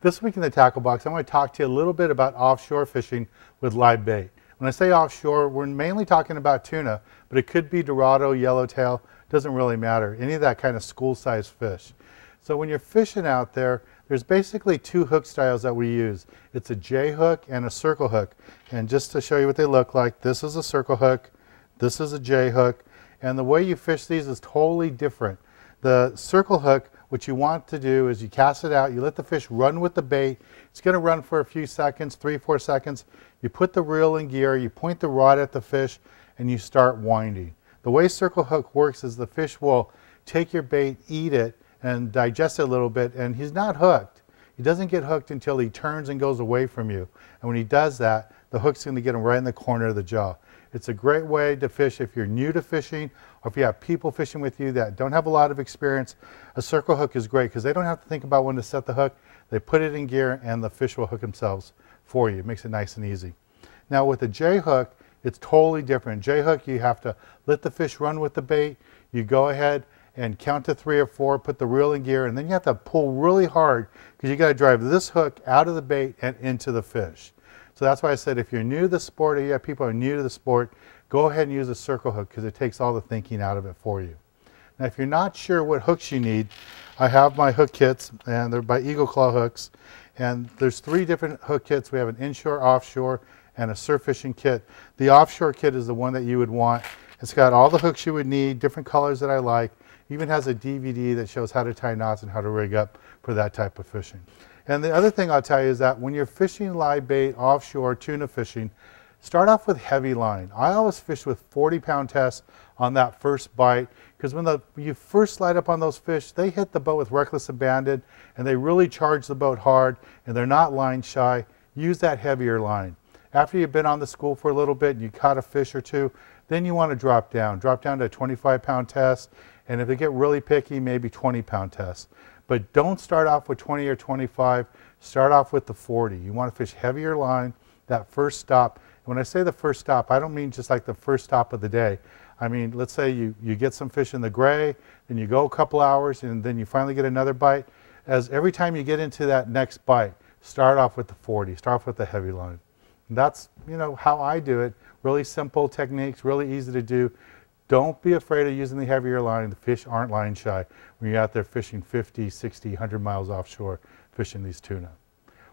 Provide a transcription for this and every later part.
This week in the Tackle Box, I want to talk to you a little bit about offshore fishing with live bait. When I say offshore, we're mainly talking about tuna, but it could be Dorado, yellowtail, doesn't really matter. Any of that kind of school-sized fish. So when you're fishing out there, there's basically two hook styles that we use. It's a J hook and a circle hook. And just to show you what they look like, this is a circle hook, this is a J hook, and the way you fish these is totally different. The circle hook, what you want to do is you cast it out, you let the fish run with the bait. It's going to run for a few seconds, 3-4 seconds. You put the reel in gear, you point the rod at the fish, and you start winding. The way circle hook works is the fish will take your bait, eat it, and digest it a little bit, and he's not hooked. He doesn't get hooked until he turns and goes away from you. And when he does that, the hook's going to get him right in the corner of the jaw. It's a great way to fish if you're new to fishing, or if you have people fishing with you that don't have a lot of experience. A circle hook is great because they don't have to think about when to set the hook. They put it in gear and the fish will hook themselves for you. It makes it nice and easy. Now with a J hook, it's totally different. J hook, you have to let the fish run with the bait. You go ahead and count to 3 or 4, put the reel in gear, and then you have to pull really hard because you got to drive this hook out of the bait and into the fish. So that's why I said if you're new to the sport or you have people who are new to the sport, go ahead and use a circle hook because it takes all the thinking out of it for you. Now if you're not sure what hooks you need, I have my hook kits, and they're by Eagle Claw hooks, and there's 3 different hook kits. We have an inshore, offshore, and a surf fishing kit. The offshore kit is the one that you would want. It's got all the hooks you would need, different colors that I like. Even has a DVD that shows how to tie knots and how to rig up for that type of fishing. And the other thing I'll tell you is that when you're fishing live bait, offshore tuna fishing, start off with heavy line. I always fish with 40-pound tests on that first bite because when you first slide up on those fish, they hit the boat with reckless abandon and they really charge the boat hard and they're not line shy. Use that heavier line. After you've been on the school for a little bit and you caught a fish or two, then you want to drop down to a 25-pound test, and if they get really picky, maybe 20-pound tests. But don't start off with 20 or 25, start off with the 40. You want to fish heavier line, that first stop. And when I say the first stop, I don't mean just like the first stop of the day. I mean, let's say you get some fish in the gray, then you go a couple hours, and then you finally get another bite. As every time you get into that next bite, start off with the 40, start off with the heavy line. And that's, how I do it. Really simple techniques, really easy to do. Don't be afraid of using the heavier line. The fish aren't line shy when you're out there fishing 50, 60, 100 miles offshore fishing these tuna.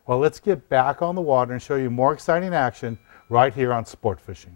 Well, let's get back on the water and show you more exciting action right here on Sport Fishing.